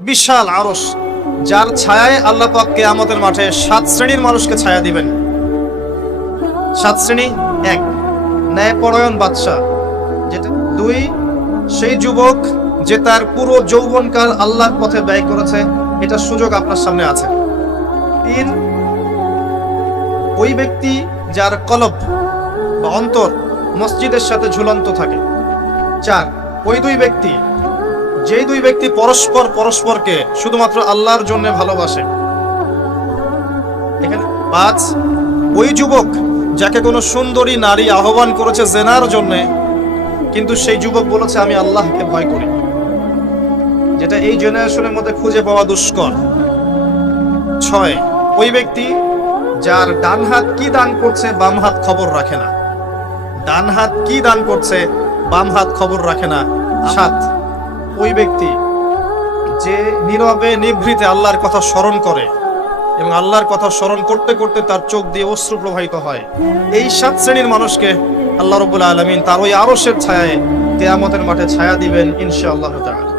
বিশাল আরশ, যার ছায়ায় আল্লাহ পাক কিয়ামতের মাঠে 7 শ্রেণীর মানুষকে ছায়া দিবেন। 7 শ্রেণী: 1, ন্যায়পরায়ণ বাদশা, যেটা 2, সেই যুবক যে তার পুরো যৌবনকাল আল্লাহর পথে ব্যয় করেছে, এটা সুযোগ আপনার সামনে আছে। 3, ওই ব্যক্তি যার কলব বা অন্তর মসজিদের সাথে ঝুলন্ত থাকে। 4, ওই যেই দুই ব্যক্তি পরস্পরকে শুধুমাত্র আল্লাহর জন্য ভালোবাসে। এখানে 5, ওই যুবক যাকে কোনো সুন্দরী নারী আহ্বান করেছে জেনার জন্য, কিন্তু সেই যুবক বলেছে আমি আল্লাহকে ভয় করি, যেটা এই জেনারেশনের মধ্যে খুঁজে পাওয়া দুষ্কর। 6, ওই ব্যক্তি যার ডান হাত কি দান করছে বাম হাত খবর রাখে না। ডান হাত কি দান করছে বাম হাত খবর রাখে না। 7, ওই ব্যক্তি যে নীরবে নিভৃতে আল্লাহর কথা স্মরণ করে এবং আল্লাহর কথা স্মরণ করতে করতে তার চোখ দিয়ে অশ্রু প্রবাহিত হয়। এই 7 শ্রেণীর মানুষকে আল্লাহ রাব্বুল আলামিন তার ওই আরশের ছায়ায় কিয়ামতের মাঠে ছায়া দিবেন ইনশাআল্লাহ তাআলা।